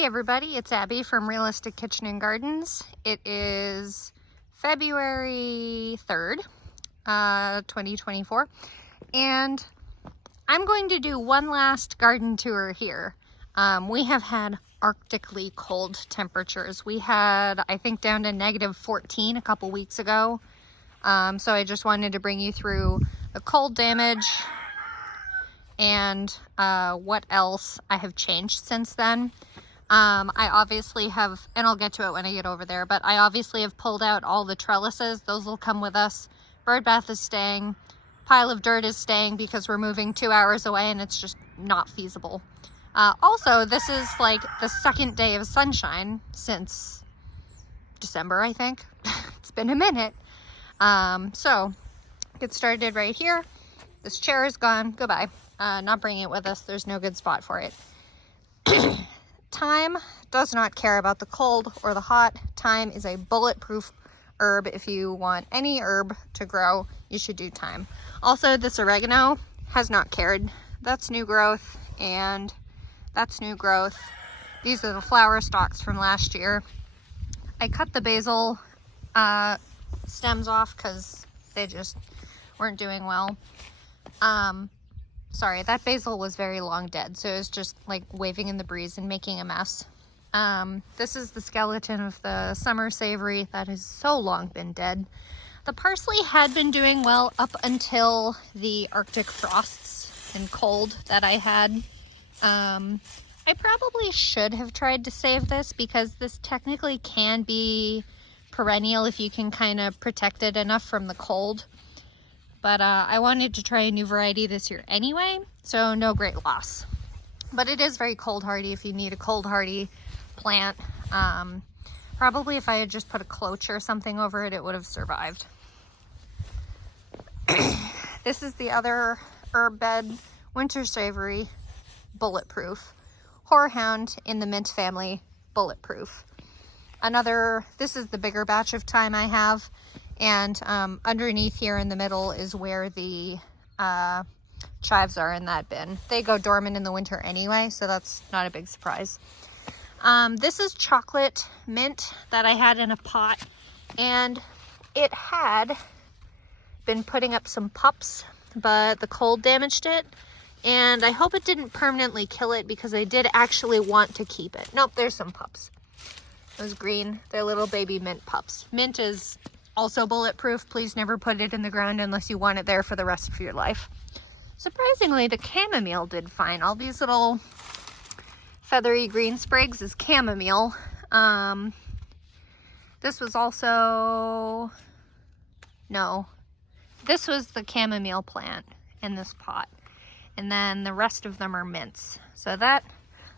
Hey everybody, it's Abby from Realistic Kitchen and Gardens. It is February 3rd, 2024, and I'm going to do one last garden tour here. We have had arctically cold temperatures. We had, I think, down to -14 a couple weeks ago. So I just wanted to bring you through the cold damage and what else I have changed since then. I obviously have, and I'll get to it when I get over there, but I obviously have pulled out all the trellises. Those will come with us. Bird bath is staying. Pile of dirt is staying because we're moving 2 hours away and it's just not feasible. Also, this is like the second day of sunshine since December, I think. It's been a minute. So get started right here. This chair is gone. Goodbye. Not bringing it with us. There's no good spot for it. Thyme does not care about the cold or the hot. Thyme is a bulletproof herb. If you want any herb to grow, you should do thyme. Also, this oregano has not cared. That's new growth, and that's new growth. These are the flower stalks from last year. I cut the basil stems off because they just weren't doing well. Sorry, that basil was very long dead, so it was just like waving in the breeze and making a mess. This is the skeleton of the summer savory that has so long been dead. The parsley had been doing well up until the Arctic frosts and cold that I had. I probably should have tried to save this because this technically can be perennial if you can kind of protect it enough from the cold. But I wanted to try a new variety this year anyway, so no great loss. But it is very cold hardy if you need a cold hardy plant. Probably if I had just put a cloche or something over it, it would have survived. This is the other herb bed, winter savory, bulletproof. Horehound in the mint family, bulletproof. This is the bigger batch of thyme I have. And underneath here in the middle is where the chives are in that bin. They go dormant in the winter anyway, so that's not a big surprise. This is chocolate mint that I had in a pot, and it had been putting up some pups, but the cold damaged it. And I hope it didn't permanently kill it because I did actually want to keep it. Nope, there's some pups. Those green, they're little baby mint pups. Mint is also bulletproof. Please never put it in the ground unless you want it there for the rest of your life. Surprisingly, the chamomile did fine. All these little feathery green sprigs is chamomile. This was also, no, this was the chamomile plant in this pot. And then the rest of them are mints. So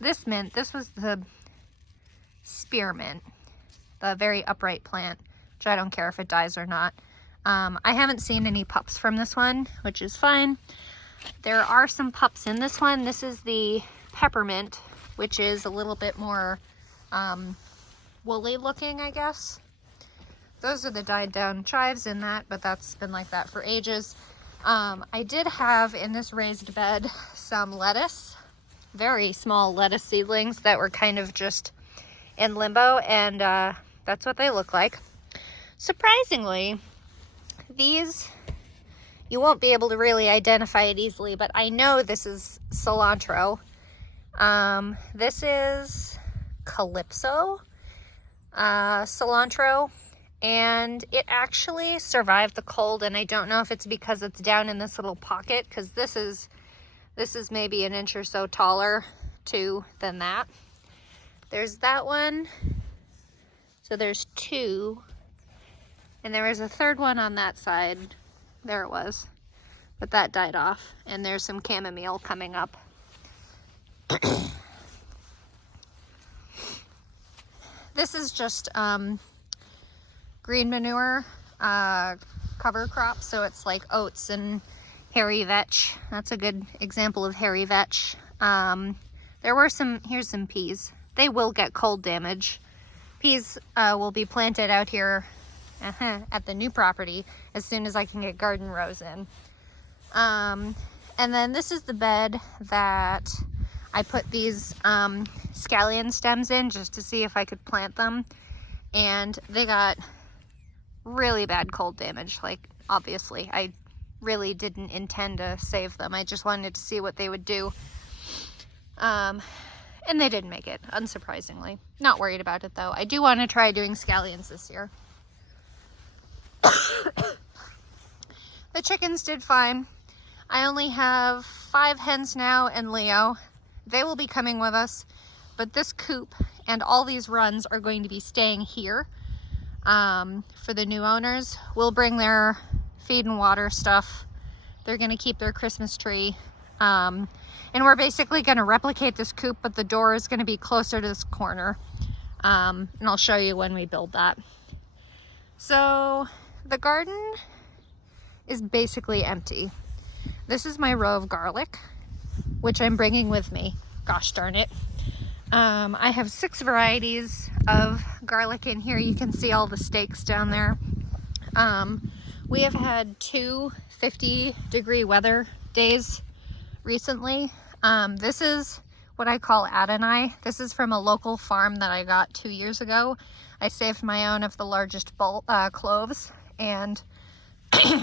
this mint, this was the spearmint, the very upright plant. I don't care if it dies or not. I haven't seen any pups from this one, which is fine. There are some pups in this one. This is the peppermint, which is a little bit more woolly looking, I guess. Those are the died down chives in that, but that's been like that for ages. I did have in this raised bed some lettuce, very small lettuce seedlings that were kind of just in limbo, and that's what they look like. Surprisingly, these, you won't be able to really identify it easily, but I know this is cilantro. This is Calypso cilantro, and it actually survived the cold, and I don't know if it's because it's down in this little pocket, because this is maybe an inch or so taller too than that. There's that one. So there's two. And there was a third one on that side. There it was. But that died off. And there's some chamomile coming up. This is just green manure cover crop. So it's like oats and hairy vetch. That's a good example of hairy vetch. There were here's some peas. They will get cold damage. Peas will be planted out here at the new property as soon as I can get garden rows in. And then this is the bed that I put these scallion stems in just to see if I could plant them, and they got really bad cold damage. Like, obviously, I really didn't intend to save them. I just wanted to see what they would do. And they didn't make it, unsurprisingly. Not worried about it, though. I do want to try doing scallions this year. The chickens did fine. I only have 5 hens now and Leo. They will be coming with us, but this coop and all these runs are going to be staying here for the new owners. We'll bring their feed and water stuff. They're going to keep their Christmas tree. And we're basically going to replicate this coop, but the door is going to be closer to this corner. And I'll show you when we build that. So the garden is basically empty. This is my row of garlic, which I'm bringing with me. Gosh darn it. I have 6 varieties of garlic in here. You can see all the stakes down there. We have had 2 50-degree weather days recently. This is what I call Adonai. This is from a local farm that I got 2 years ago. I saved my own of the largest cloves and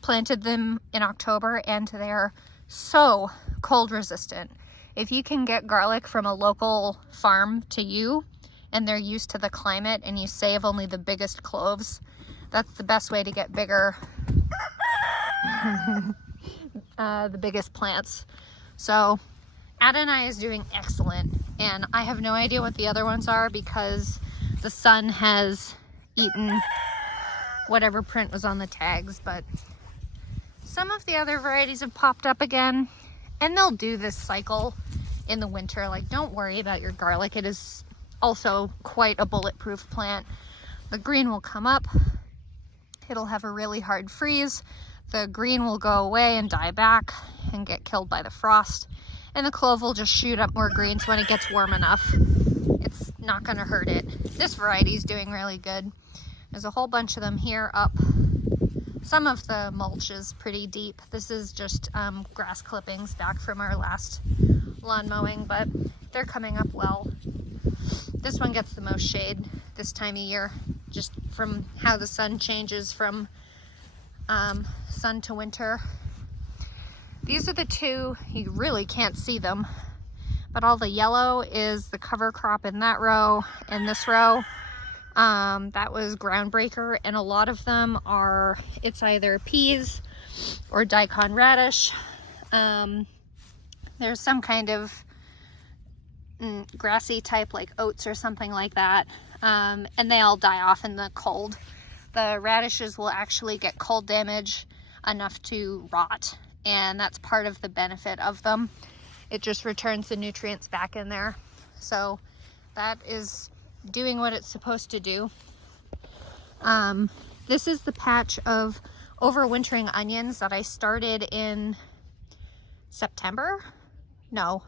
planted them in October, and they're so cold resistant. If you can get garlic from a local farm to you and they're used to the climate and you save only the biggest cloves, that's the best way to get bigger, the biggest plants. So Adonai is doing excellent, and I have no idea what the other ones are because the sun has eaten whatever print was on the tags, but some of the other varieties have popped up again, and they'll do this cycle in the winter. Like, don't worry about your garlic. It is also quite a bulletproof plant. The green will come up. It'll have a really hard freeze. The green will go away and die back and get killed by the frost. And the clove will just shoot up more greens when it gets warm enough. It's not gonna hurt it. This variety is doing really good. There's a whole bunch of them here up. Some of the mulch is pretty deep. This is just grass clippings back from our last lawn mowing, but they're coming up well. This one gets the most shade this time of year, just from how the sun changes from sun to winter. These are the 2, you really can't see them, but all the yellow is the cover crop in that row and this row. That was groundbreaker, and a lot of them are, it's either peas or daikon radish. There's some kind of grassy type like oats or something like that, and they all die off in the cold. The radishes will actually get cold damage enough to rot, and that's part of the benefit of them. It just returns the nutrients back in there. So that is doing what it's supposed to do. This is the patch of overwintering onions that I started in September? No,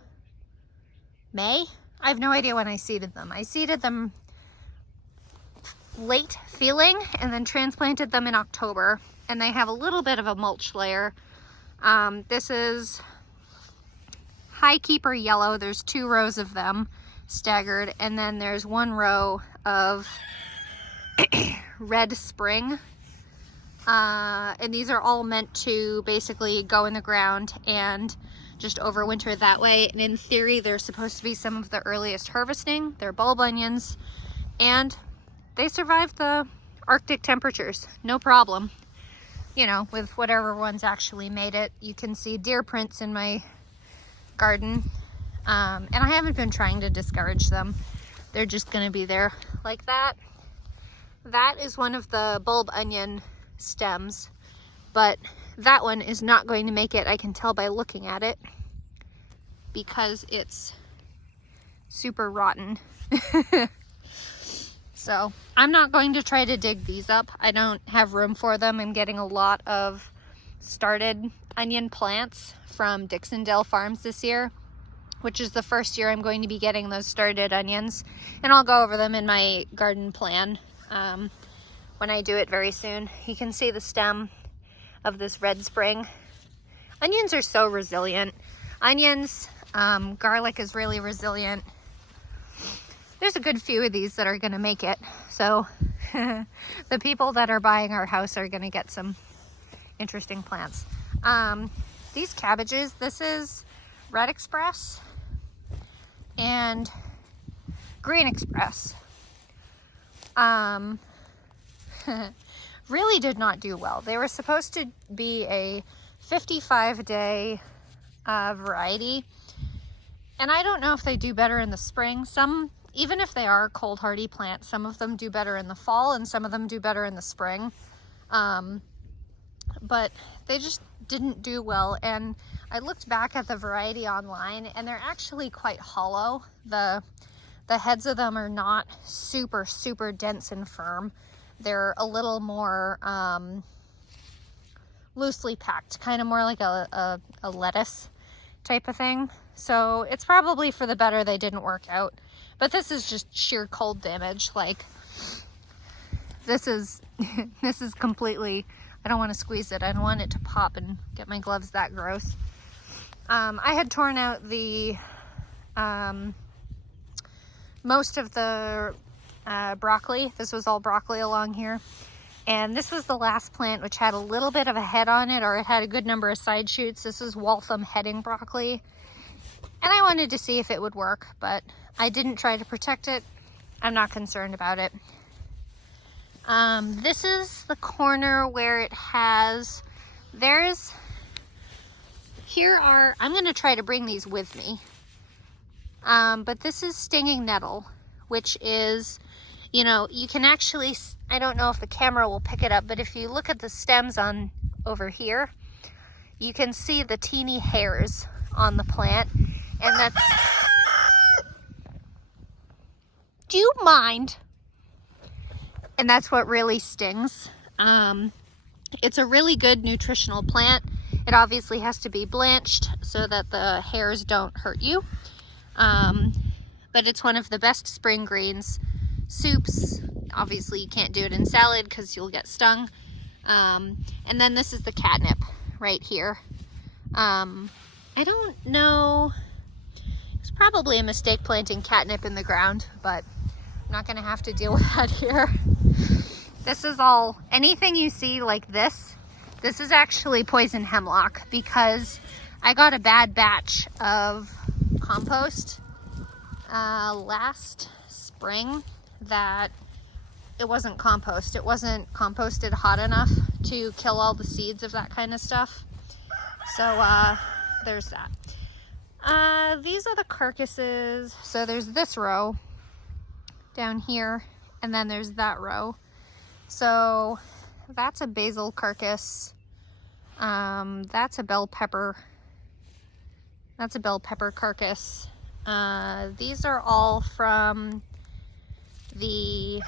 May? I have no idea when I seeded them. I seeded them late feeling and then transplanted them in October, and they have a little bit of a mulch layer. This is High Keeper Yellow. There's 2 rows of them staggered, and then there's 1 row of Red Spring. And these are all meant to basically go in the ground and just overwinter that way. And in theory, they're supposed to be some of the earliest harvesting. They're bulb onions, and they survive the Arctic temperatures, no problem. You know, with whatever ones actually made it. You can see deer prints in my garden. And I haven't been trying to discourage them. They're just gonna be there like that. That is one of the bulb onion stems, but that one is not going to make it. I can tell by looking at it because it's super rotten. So I'm not going to try to dig these up. I don't have room for them. I'm getting a lot of started onion plants from Dixondale Farms this year, which is the first year I'm going to be getting those started onions. And I'll go over them in my garden plan when I do it very soon. You can see the stem of this Red Spring. Onions are so resilient. Onions, Garlic is really resilient. There's a good few of these that are gonna make it. So the people that are buying our house are gonna get some interesting plants. These cabbages, this is Red Express and Green Express. Really did not do well. They were supposed to be a 55-day variety, and I don't know if they do better in the spring. Some, even if they are cold hardy plants, some of them do better in the fall and some of them do better in the spring. But they just didn't do well, and I looked back at the variety online and they're actually quite hollow. The heads of them are not super dense and firm. They're a little more loosely packed, kind of more like a lettuce type of thing. So it's probably for the better they didn't work out. But this is just sheer cold damage. Like, this is this is completely, I don't want to squeeze it. I don't want it to pop and get my gloves that gross. I had torn out the most of the broccoli. This was all broccoli along here. And this was the last plant, which had a little bit of a head on it, or it had a good number of side shoots. This is Waltham heading broccoli. And I wanted to see if it would work, but I didn't try to protect it. I'm not concerned about it. This is the corner where it has, I'm going to try to bring these with me. But this is stinging nettle, which is, you know, you can actually, I don't know if the camera will pick it up, but if you look at the stems on over here, you can see the teeny hairs on the plant. And that's, do you mind? And that's what really stings. It's a really good nutritional plant. It obviously has to be blanched so that the hairs don't hurt you. But it's one of the best spring greens. Soups, obviously you can't do it in salad because you'll get stung. And then this is the catnip right here. I don't know, it's probably a mistake planting catnip in the ground, but I'm not gonna have to deal with that here. This is all, anything you see like this is actually poison hemlock, because I got a bad batch of compost last spring that it wasn't compost. It wasn't composted hot enough to kill all the seeds of that kind of stuff. So there's that. These are the carcasses. So there's this row down here, and then there's that row. So that's a basil carcass. That's a bell pepper. That's a bell pepper carcass. These are all from the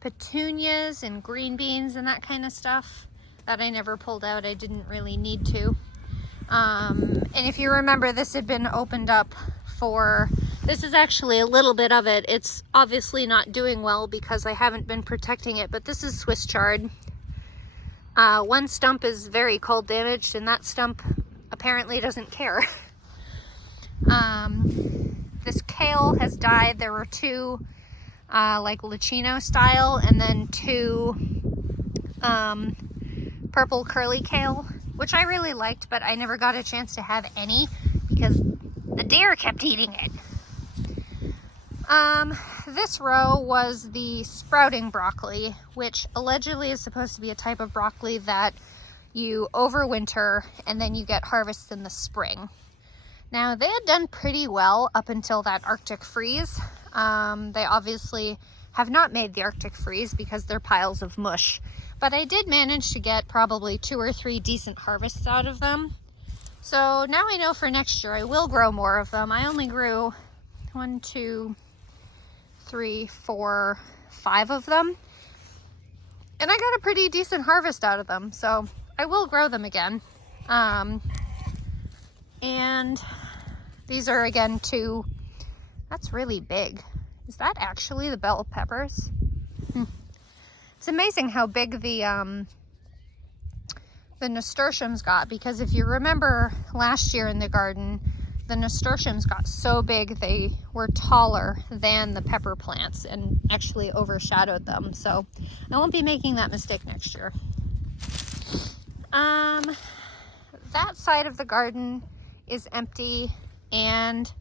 petunias and green beans and that kind of stuff that I never pulled out. I didn't really need to. And if you remember, this had been opened up for, this is actually a little bit of it. It's obviously not doing well because I haven't been protecting it, but this is Swiss chard. One stump is very cold damaged, and that stump apparently doesn't care. This kale has died. There were two like Lucchino style, and then two purple curly kale, which I really liked, but I never got a chance to have any because the deer kept eating it. This row was the sprouting broccoli, which allegedly is supposed to be a type of broccoli that you overwinter and then you get harvests in the spring. Now, they had done pretty well up until that Arctic freeze. They obviously have not made the Arctic freeze because they're piles of mush. But I did manage to get probably 2 or 3 decent harvests out of them. So now I know for next year I will grow more of them. I only grew 1, 2, 3, 4, 5 of them. And I got a pretty decent harvest out of them. So I will grow them again. And these are again 2, that's really big. Is that actually the bell peppers? It's amazing how big the the nasturtiums got, because if you remember last year in the garden, the nasturtiums got so big they were taller than the pepper plants and actually overshadowed them. So I won't be making that mistake next year. That side of the garden is empty, and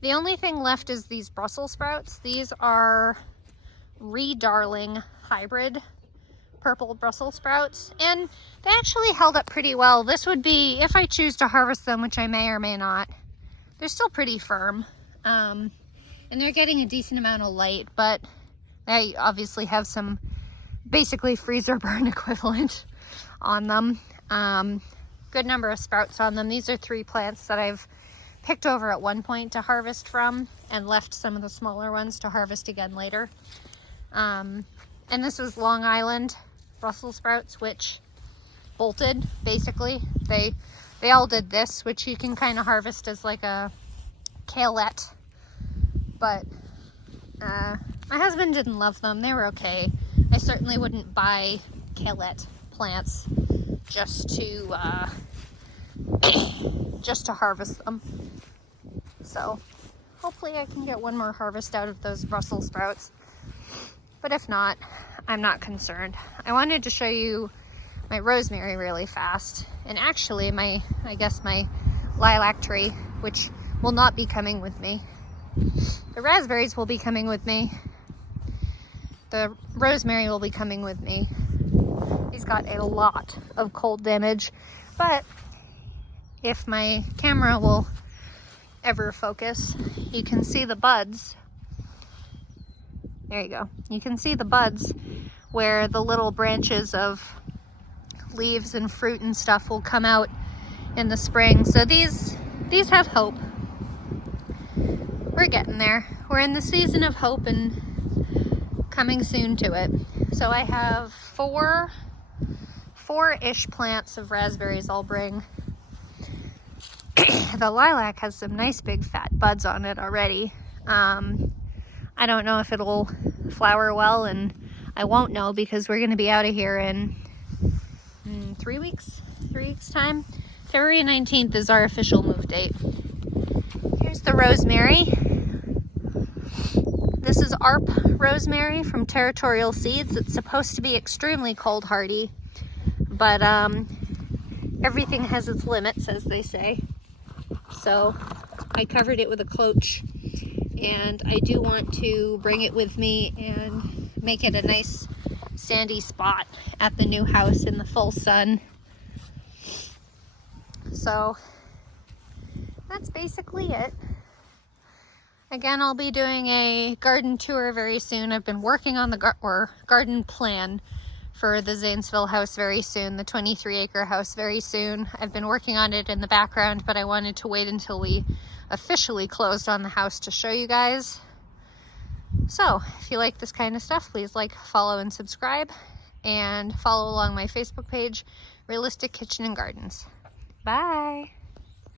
the only thing left is these Brussels sprouts. These are Darling hybrid purple Brussels sprouts, and they actually held up pretty well. This would be, if I choose to harvest them, which I may or may not, they're still pretty firm, and they're getting a decent amount of light, but they obviously have some basically freezer burn equivalent on them. Good number of sprouts on them. These are 3 plants that I've picked over at one point to harvest from and left some of the smaller ones to harvest again later. And this was Long Island Brussels sprouts, which bolted basically. They all did this, which you can kind of harvest as like a kaleette, but my husband didn't love them. They were okay. I certainly wouldn't buy kaleette plants just to harvest them. So hopefully I can get one more harvest out of those Brussels sprouts, but if not, I'm not concerned. I wanted to show you my rosemary really fast, and actually I guess my lilac tree, which will not be coming with me. The raspberries will be coming with me. The rosemary will be coming with me. He's got a lot of cold damage, but if my camera will ever focus, you can see the buds. There you go. You can see the buds where the little branches of leaves and fruit and stuff will come out in the spring. So these have hope. We're getting there. We're in the season of hope and coming soon to it. So I have four-ish plants of raspberries I'll bring. The lilac has some nice big fat buds on it already. I don't know if it'll flower well, and I won't know because we're going to be out of here in 3 weeks time. February 19th is our official move date. Here's the rosemary. This is ARP rosemary from Territorial Seeds. It's supposed to be extremely cold hardy, but everything has its limits, as they say. So I covered it with a cloche, and I do want to bring it with me and make it a nice sandy spot at the new house in the full sun. So that's basically it. Again, I'll be doing a garden tour very soon. I've been working on the garden plan for the Zanesville house very soon, the 23-acre house very soon. I've been working on it in the background, but I wanted to wait until we officially closed on the house to show you guys. So if you like this kind of stuff, please like, follow, and subscribe, and follow along my Facebook page, Realistic Kitchen and Gardens. Bye!